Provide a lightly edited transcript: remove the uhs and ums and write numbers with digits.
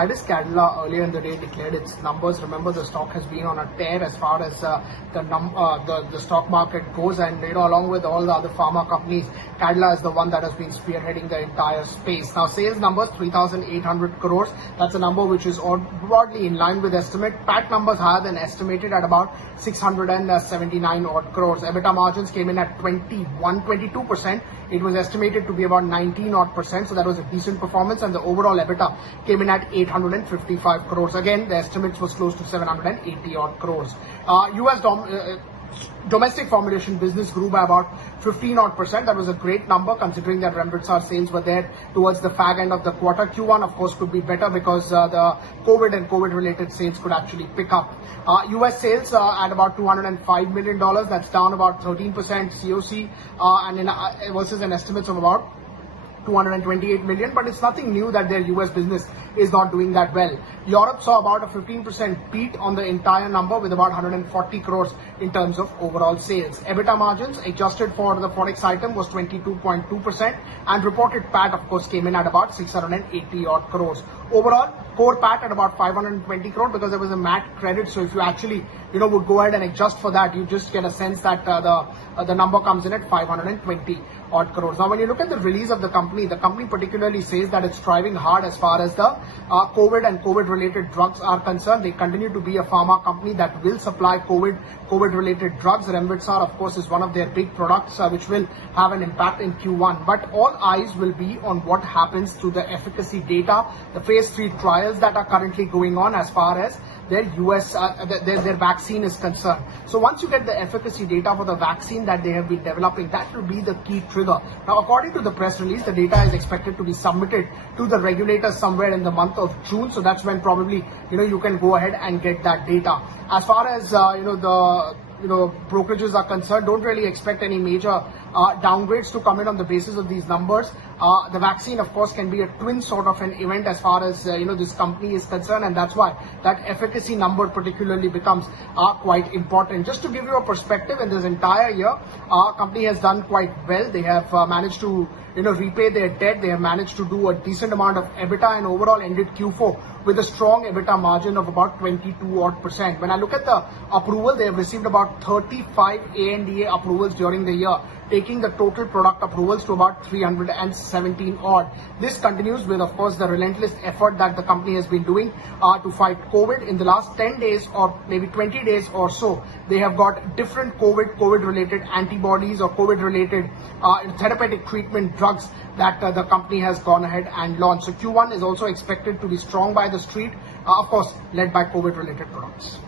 Zydus Cadila earlier in the day declared its numbers. Remember, the stock has been on a tear as far as the stock market goes, and along with all the other pharma companies, Cadila is the one that has been spearheading the entire space. Now, sales numbers 3,800 crores. That's a number which is broadly in line with estimate. PAT numbers higher than estimated at about 679 odd crores. Ebitda margins came in at 22%. It was estimated to be about 19 odd percent, so that was a decent performance, and the overall Ebitda came in at 855 crores. Again, the estimates was close to 780 odd crores. Domestic formulation business grew by about 15 odd percent. That was a great number considering that Remdesivir sales were there towards the fag end of the quarter. Q1 of course could be better because the COVID and COVID related sales could actually pick up. US sales at about $205 million. That's down about 13% COC versus an estimates of about 228 million, but it's nothing new that their US business is not doing that well. Europe saw about a 15% beat on the entire number with about 140 crores in terms of overall sales. Ebitda margins adjusted for the forex item was 22.2%, and reported PAT of course came in at about 680 odd crores. Overall, core PAT at about 520 crore because there was a MAT credit. So if you actually would go ahead and adjust for that, you just get a sense that the number comes in at 520 odd crores. Now, when you look at the release of the company particularly says that it's striving hard as far as the COVID and COVID related drugs are concerned. They continue to be a pharma company that will supply COVID related drugs. Remdesivir of course is one of their big products which will have an impact in Q1, but all eyes will be on what happens to the efficacy data, the phase 3 trials that are currently going on as far as their their vaccine is concerned. So once you get the efficacy data for the vaccine that they have been developing, that will be the key trigger. Now, according to the press release, the data is expected to be submitted to the regulators somewhere in the month of June. So that's when probably you can go ahead and get that data. As far as the brokerages are concerned, don't really expect any major downgrades to come in on the basis of these numbers. The vaccine, of course, can be a twin sort of an event as far as this company is concerned, and that's why that efficacy number particularly becomes quite important. Just to give you a perspective, in this entire year, our company has done quite well. They have managed to repay their debt. They have managed to do a decent amount of Ebitda and overall ended Q4 with a strong Ebitda margin of about 22 odd percent. When I look at the approval, they have received about 35 ANDA approvals during the year, taking the total product approvals to about 317 odd. This continues with, of course, the relentless effort that the company has been doing to fight COVID. In the last 10 days or maybe 20 days or so, they have got different COVID-related antibodies or COVID-related therapeutic treatment drugs that the company has gone ahead and launched. So Q1 is also expected to be strong by the street, of course, led by COVID-related products.